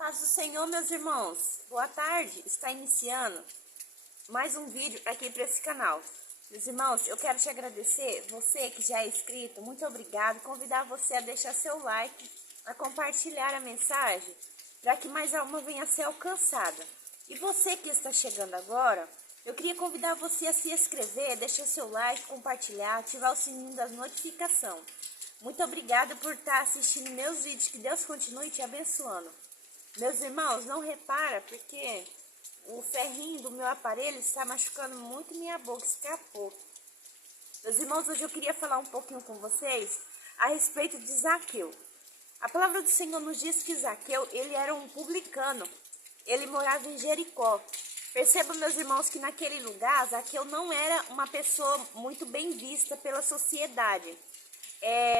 Paz do Senhor, meus irmãos. Boa tarde. Está iniciando mais um vídeo aqui para esse canal. Meus irmãos, eu quero te agradecer, você que já é inscrito, muito obrigado. Convidar você a deixar seu like, a compartilhar a mensagem, para que mais alma venha a ser alcançada. E você que está chegando agora, eu queria convidar você a se inscrever, deixar seu like, compartilhar, ativar o sininho das notificações. Muito obrigada por estar assistindo meus vídeos. Que Deus continue te abençoando. Meus irmãos, não repara porque o ferrinho do meu aparelho está machucando muito minha boca, escapou. Meus irmãos, hoje eu queria falar um pouquinho com vocês a respeito de Zaqueu. A palavra do Senhor nos diz que Zaqueu, ele era um publicano. Ele morava em Jericó. Percebam, meus irmãos, que naquele lugar, Zaqueu não era uma pessoa muito bem vista pela sociedade.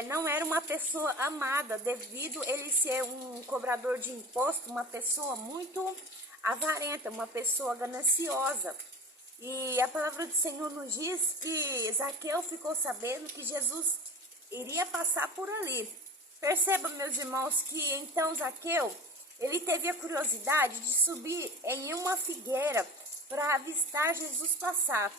Não era uma pessoa amada, devido ele ser um cobrador de imposto, uma pessoa muito avarenta, uma pessoa gananciosa. E a palavra do Senhor nos diz que Zaqueu ficou sabendo que Jesus iria passar por ali. Perceba, meus irmãos, que então Zaqueu, ele teve a curiosidade de subir em uma figueira para avistar Jesus passar.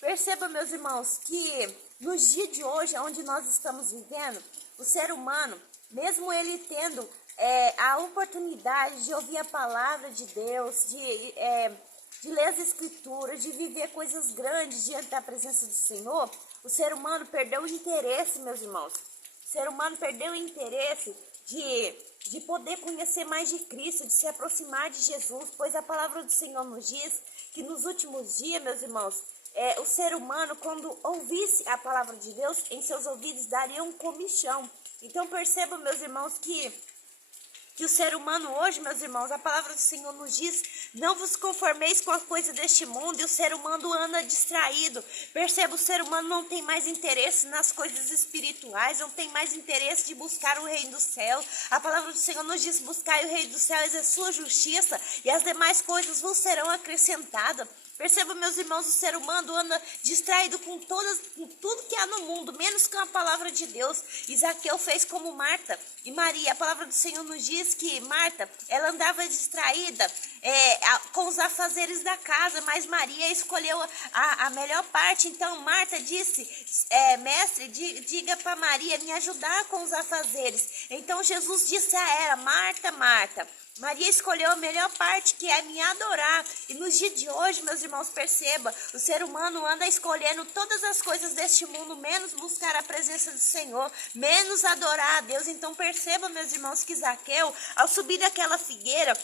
Perceba, meus irmãos, que nos dias de hoje, onde nós estamos vivendo, o ser humano, mesmo ele tendo a oportunidade de ouvir a palavra de Deus, de ler as escrituras, de viver coisas grandes diante da presença do Senhor, o ser humano perdeu o interesse, meus irmãos. O ser humano perdeu o interesse de poder conhecer mais de Cristo, de se aproximar de Jesus, pois a palavra do Senhor nos diz que nos últimos dias, meus irmãos, o ser humano, quando ouvisse a palavra de Deus, em seus ouvidos daria um comichão. Então percebam, meus irmãos, que o ser humano hoje, meus irmãos, a palavra do Senhor nos diz: não vos conformeis com a coisa deste mundo. E o ser humano anda distraído. Perceba, o ser humano não tem mais interesse nas coisas espirituais, não tem mais interesse de buscar o reino do céu. A palavra do Senhor nos diz: buscai o reino do céu e a sua justiça, e as demais coisas vos serão acrescentadas. Perceba, meus irmãos, o ser humano anda distraído com tudo que há no mundo, menos com a palavra de Deus. E Zaqueu fez como Marta e Maria. A palavra do Senhor nos diz que Marta, ela andava distraída com os afazeres da casa, mas Maria escolheu a melhor parte. Então Marta disse: mestre, diga para Maria me ajudar com os afazeres. Então Jesus disse a ela: Marta, Marta, Maria escolheu a melhor parte, que é me adorar. E nos dias de hoje, meus irmãos, perceba, o ser humano anda escolhendo todas as coisas deste mundo, menos buscar a presença do Senhor, menos adorar a Deus. Então perceba, meus irmãos, que Zaqueu, ao subir daquela figueira,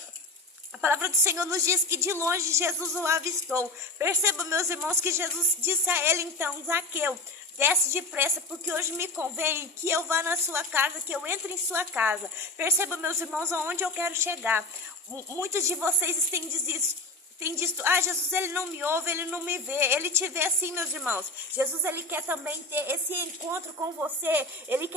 a palavra do Senhor nos diz que de longe Jesus o avistou. Perceba, meus irmãos, que Jesus disse a ele então: Zaqueu, desce depressa, porque hoje me convém que eu vá na sua casa, que eu entre em sua casa. Perceba, meus irmãos, aonde eu quero chegar. Muitos de vocês têm dito: Jesus, ele não me ouve, ele não me vê. Ele te vê sim, meus irmãos. Jesus, ele quer também ter esse encontro com você. Ele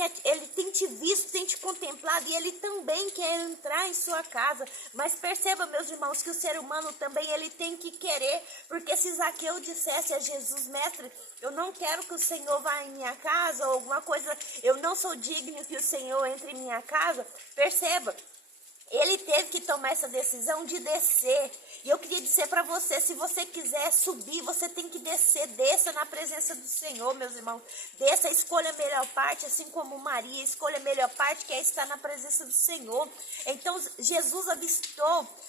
tem te visto, tem te contemplado, e ele também quer entrar em sua casa. Mas perceba, meus irmãos, que o ser humano também, ele tem que querer. Porque se Zaqueu dissesse a Jesus: mestre, eu não quero que o Senhor vá em minha casa, ou alguma coisa, eu não sou digno que o Senhor entre em minha casa. Perceba, ele teve que tomar essa decisão de descer. E eu queria dizer para você: se você quiser subir, você tem que descer. Desça na presença do Senhor, meus irmãos. Desça, escolha a melhor parte, assim como Maria. Escolha a melhor parte, que é estar na presença do Senhor. Então Jesus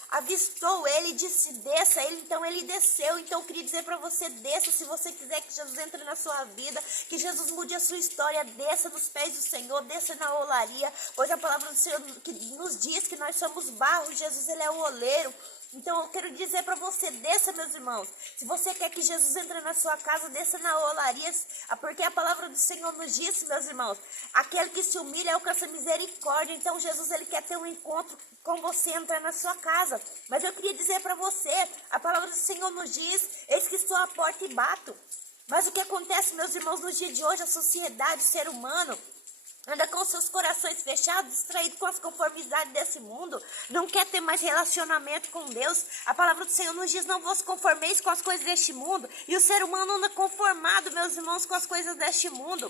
avistou ele e disse: desça. Então ele desceu. Então eu queria dizer para você: desça. Se você quiser que Jesus entre na sua vida, que Jesus mude a sua história, desça nos pés do Senhor, desça na olaria. Pois a palavra do Senhor que nos diz que nós somos barro, Jesus, ele é o oleiro. Então eu quero dizer para você: desça, meus irmãos. Se você quer que Jesus entre na sua casa, desça na olaria, porque a palavra do Senhor nos diz, meus irmãos: aquele que se humilha alcança misericórdia. Então Jesus, ele quer ter um encontro com você, entrar na sua casa. Mas eu queria dizer para você: a palavra do Senhor nos diz: eis que estou à porta e bato. Mas o que acontece, meus irmãos, nos dias de hoje? A sociedade, o ser humano, anda com seus corações fechados, distraído com as conformidades desse mundo, não quer ter mais relacionamento com Deus. A palavra do Senhor nos diz: não vos conformeis com as coisas deste mundo. E o ser humano anda conformado, meus irmãos, com as coisas deste mundo.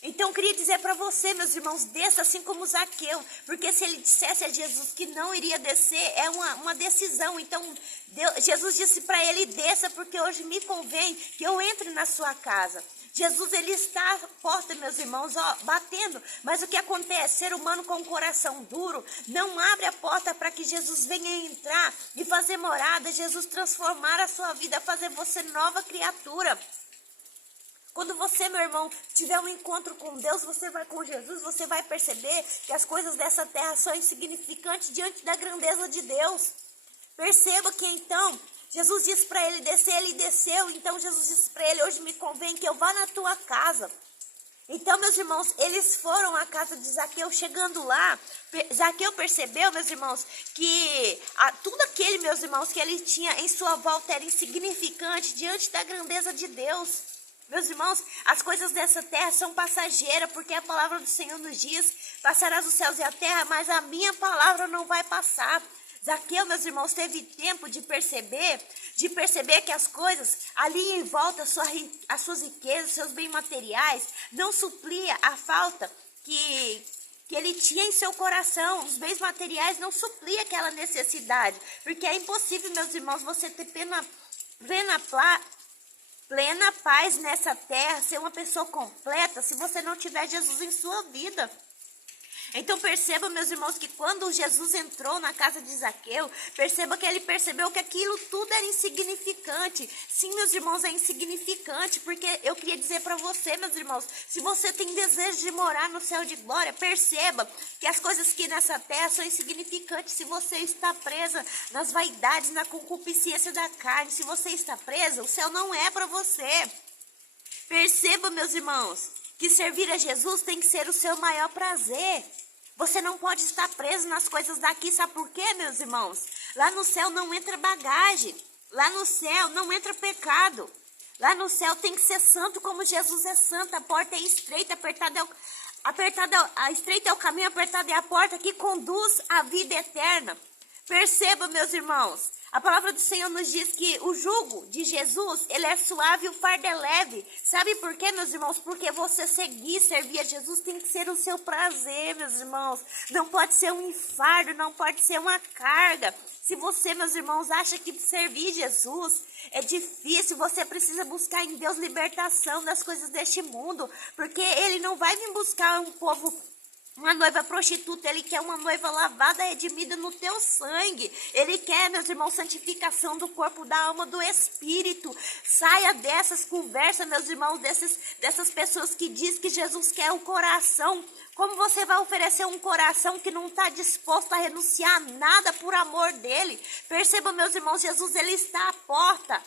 Então, eu queria dizer para você, meus irmãos, desça assim como Zaqueu, porque se ele dissesse a Jesus que não iria descer, é uma decisão. Então, Jesus disse para ele, desça, porque hoje me convém que eu entre na sua casa. Jesus, ele está à porta, meus irmãos, ó, batendo. Mas o que acontece? Ser humano com um coração duro não abre a porta para que Jesus venha entrar e fazer morada, Jesus transformar a sua vida, fazer você nova criatura. Quando você, meu irmão, tiver um encontro com Deus, você vai com Jesus, você vai perceber que as coisas dessa terra são insignificantes diante da grandeza de Deus. Perceba que então, Jesus disse para ele descer, ele desceu. Então Jesus disse para ele, hoje me convém que eu vá na tua casa. Então, meus irmãos, eles foram à casa de Zaqueu. Chegando lá, Zaqueu percebeu, meus irmãos, que tudo aquele, meus irmãos, que ele tinha em sua volta era insignificante diante da grandeza de Deus. Meus irmãos, as coisas dessa terra são passageiras, porque a palavra do Senhor nos diz, passarás os céus e a terra, mas a minha palavra não vai passar. Zaqueu, meus irmãos, teve tempo de perceber que as coisas ali em volta, as suas riquezas, seus bens materiais, não suplia a falta que ele tinha em seu coração. Os bens materiais não suplia aquela necessidade, porque é impossível, meus irmãos, você ter plena paz nessa terra, ser uma pessoa completa, se você não tiver Jesus em sua vida. Então perceba, meus irmãos, que quando Jesus entrou na casa de Zaqueu, perceba que ele percebeu que aquilo tudo era insignificante. Sim, meus irmãos, é insignificante, porque eu queria dizer para você, meus irmãos, se você tem desejo de morar no céu de glória, perceba que as coisas que nessa terra são insignificantes. Se você está presa nas vaidades, na concupiscência da carne, se você está presa, o céu não é para você. Perceba, meus irmãos, que servir a Jesus tem que ser o seu maior prazer. Você não pode estar preso nas coisas daqui, sabe por quê, meus irmãos? Lá no céu não entra bagagem, lá no céu não entra pecado. Lá no céu tem que ser santo como Jesus é santo. A porta é estreita, estreita é o caminho, apertada é a porta que conduz à vida eterna. Perceba, meus irmãos, a palavra do Senhor nos diz que o jugo de Jesus, ele é suave e o fardo é leve. Sabe por quê, meus irmãos? Porque você servir a Jesus tem que ser o seu prazer, meus irmãos. Não pode ser um fardo, não pode ser uma carga. Se você, meus irmãos, acha que servir Jesus é difícil, você precisa buscar em Deus libertação das coisas deste mundo. Porque ele não vai vir buscar um povo, uma noiva prostituta. Ele quer uma noiva lavada, redimida no teu sangue. Ele quer, meus irmãos, santificação do corpo, da alma, do espírito. Saia dessas conversas, meus irmãos, dessas pessoas que dizem que Jesus quer o coração. Como você vai oferecer um coração que não está disposto a renunciar a nada por amor dele? Perceba, meus irmãos, Jesus, ele está à porta.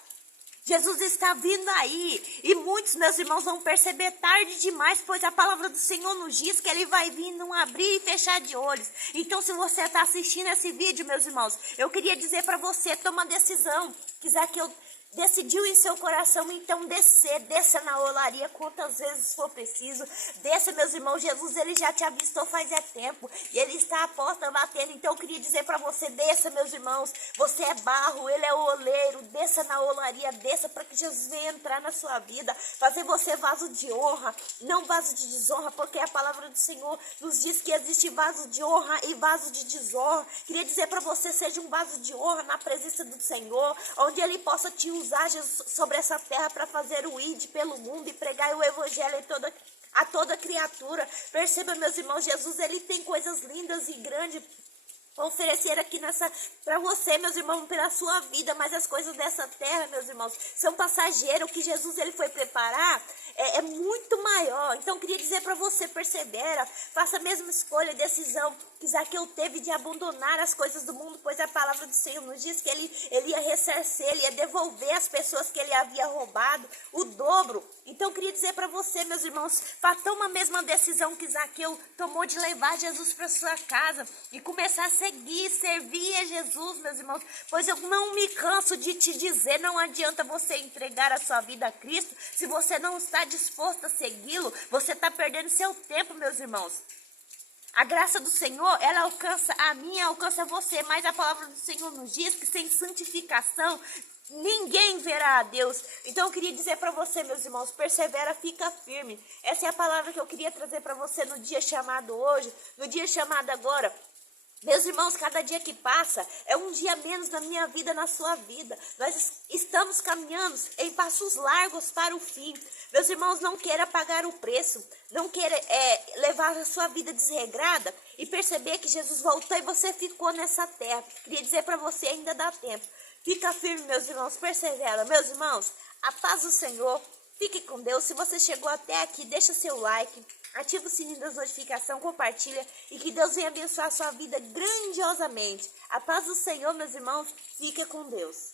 Jesus está vindo aí, e muitos, meus irmãos, vão perceber tarde demais, pois a palavra do Senhor nos diz que ele vai vir num abrir e fechar de olhos. Então, se você está assistindo esse vídeo, meus irmãos, eu queria dizer para você, toma decisão, quiser que eu decidiu em seu coração, então desça na olaria quantas vezes for preciso, desça, meus irmãos. Jesus, ele já te avistou faz tempo, e ele está à porta batendo. Então eu queria dizer para você, desça, meus irmãos, você é barro, ele é o oleiro, desça na olaria, desça para que Jesus venha entrar na sua vida, fazer você vaso de honra, não vaso de desonra, porque a palavra do Senhor nos diz que existe vaso de honra e vaso de desonra. Queria dizer para você, seja um vaso de honra na presença do Senhor, onde ele possa te usar, Jesus, sobre essa terra para fazer o ide pelo mundo e pregar o evangelho a toda criatura. Perceba, meus irmãos, Jesus, ele tem coisas lindas e grandes oferecer aqui para você, meus irmãos, pela sua vida, mas as coisas dessa terra, meus irmãos, são passageiras. O que Jesus ele foi preparar é muito maior. Então, eu queria dizer para você, persevera, faça a mesma escolha, decisão que Zaqueu teve de abandonar as coisas do mundo, pois a palavra do Senhor nos diz que ele ia ressarcer, ele ia devolver às pessoas que ele havia roubado o dobro. Então, eu queria dizer para você, meus irmãos, toma a mesma decisão que Zaqueu tomou de levar Jesus para sua casa e começar a servir a Jesus, meus irmãos, pois eu não me canso de te dizer, não adianta você entregar a sua vida a Cristo, se você não está disposto a segui-lo, você está perdendo seu tempo, meus irmãos. A graça do Senhor, ela alcança a mim, alcança você, mas a palavra do Senhor nos diz que sem santificação ninguém verá a Deus. Então eu queria dizer para você, meus irmãos, persevera, fica firme. Essa é a palavra que eu queria trazer para você no dia chamado hoje, no dia chamado agora. Meus irmãos, cada dia que passa é um dia menos na minha vida, na sua vida. Nós estamos caminhando em passos largos para o fim. Meus irmãos, não queira pagar o preço, não queira levar a sua vida desregrada e perceber que Jesus voltou e você ficou nessa terra. Queria dizer para você, ainda dá tempo. Fica firme, meus irmãos, persevera. Meus irmãos, a paz do Senhor. Fique com Deus. Se você chegou até aqui, deixa seu like, ativa o sininho das notificações, compartilha e que Deus venha abençoar a sua vida grandiosamente. A paz do Senhor, meus irmãos, fica com Deus.